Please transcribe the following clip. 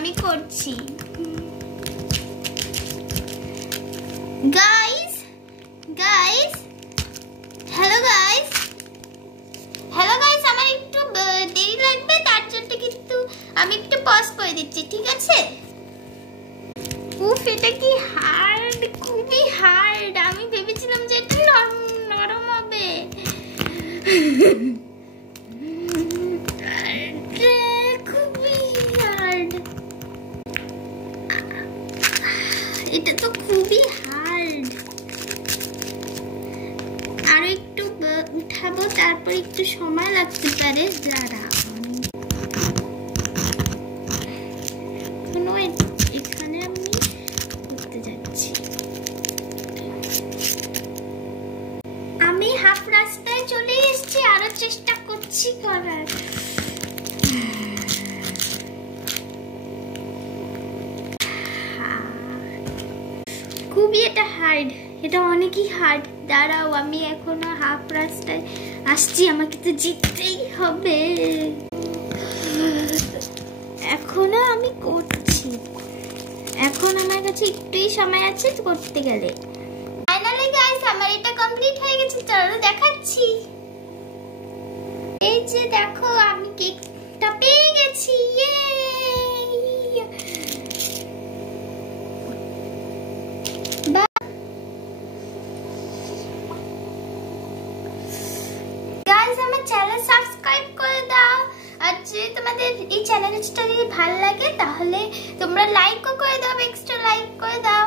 আমি করছি। Guys guys hello guys আমার একটু দেরি লাগবে, তার জন্য কিন্তু আমি একটু পজ করে দিচ্ছি, ঠিক আছে? উফ, এটা কি হার্ড, খুবই হার্ড। আমি ভেবেছিলাম যে এটা নরম হবে। খুবই হার্ড, এটা তো খুবই হার্ড। আরো একটু উঠাবো, তারপর একটু সময় লাগতে পারে। যারা এখানে আমি করতে যাচ্ছি, আমি হাফ রাস্তায় চলে এসেছি, আরো চেষ্টা করছি করার। খুবই এটা হার্ড, এটা অনেকই হার্ড। দাঁড়াও, আমি এখনো হাফ রাস্তায় আসছি, আমাকে তো জিততেই হবে। এখনো আমি করছি, এখন আমার কাছে একটুই সময় আছে করতে গেলে। ফাইনালি গাইস, আমার এটা কমপ্লিট হয়ে গেছে, চলো দেখাচ্ছি। এই যে দেখো, আমি কেকটা পেয়ে গেছি। আমার চ্যানেল সাবস্ক্রাইব করে দাও, আর যদি তোমাদের এই চ্যানেলটা যদি ভালো লাগে তাহলে তোমরা লাইকও করে দাও, এক্সট্রা লাইক করে দাও।